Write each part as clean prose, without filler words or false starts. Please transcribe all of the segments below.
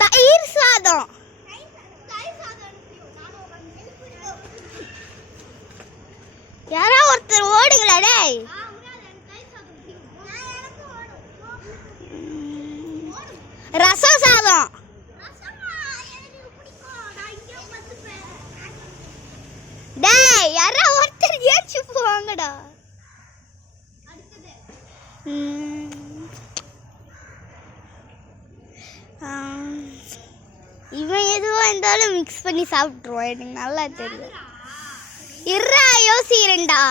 தயிர் சாதம். யாரா ஒருத்தர் ஓடுங்களா டேய். ரசம் சாதம். டேய் யாரா ஒருத்தர் ஏச்சு போவாங்கடா. இவன் எதுவா இருந்தாலும் மிக்ஸ் பண்ணி சாப்பிட்ருவான், எனக்கு நல்லா தெரியும். இருடா யோசிக்கிறேன்டா.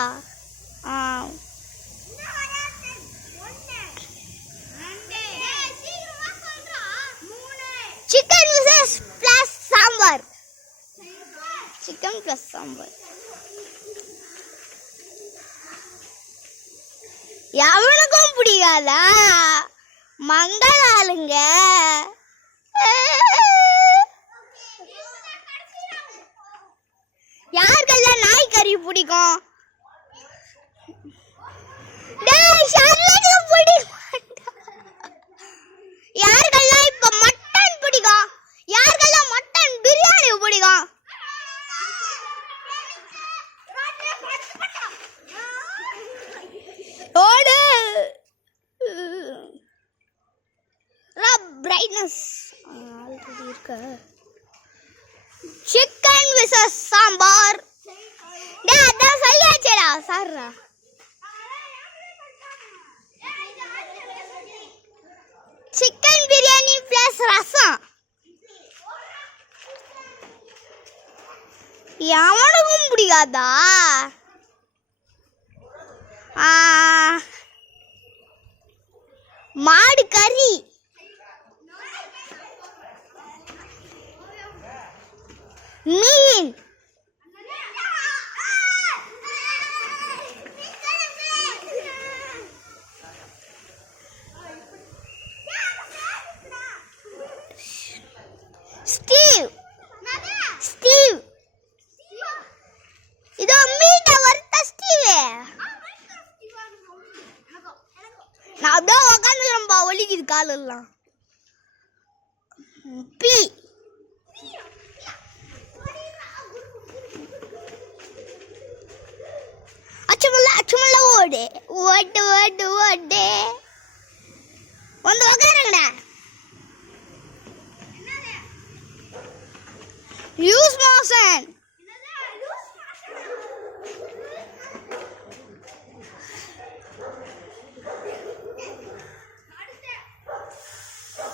Chicken plus sambar. Chicken plus sambar. எவனுக்கும் பிடிக்காதா மங்கள ஆளுங்க. யாருக்கெல்லாம் நாய் கறி பிடிக்கும்? யாருக்கெல்லாம் இப்ப மட்டன் பிடிக்கும்? யாருக்கெல்லாம் மட்டன் பிரியாணி பிடிக்கும்? ஓடு பிரைட்னஸ் ஆல்ரெடி இருக்க. சிக்கன் விசஸ் சாம்பார். டேய் அதான் சொல்லியாச்சேடா சார்ரா. Chicken biryani plus rasam. எவனுக்கும் பிடிக்காதா? மாடு கறி. மீன். ஸ்டீவ். ஸ்டீவ் இதோ மீட்ட வர்த்த ஸ்டீவ். நான் அப்படியே உக்காந்துக்கிறேன்பா, ஒலிக்குது காலெல்லாம். பி. அச்சுமல்ல ஓடு ஓட்டு ஓட்டு ஓட்டு வந்து உக்காருங்கடா. Use motion.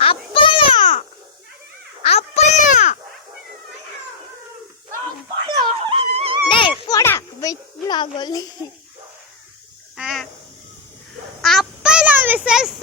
அப்பளம். அப்பளம். டேய் போடா வெயிட்லா கோலி. அப்பளம் விசஸ்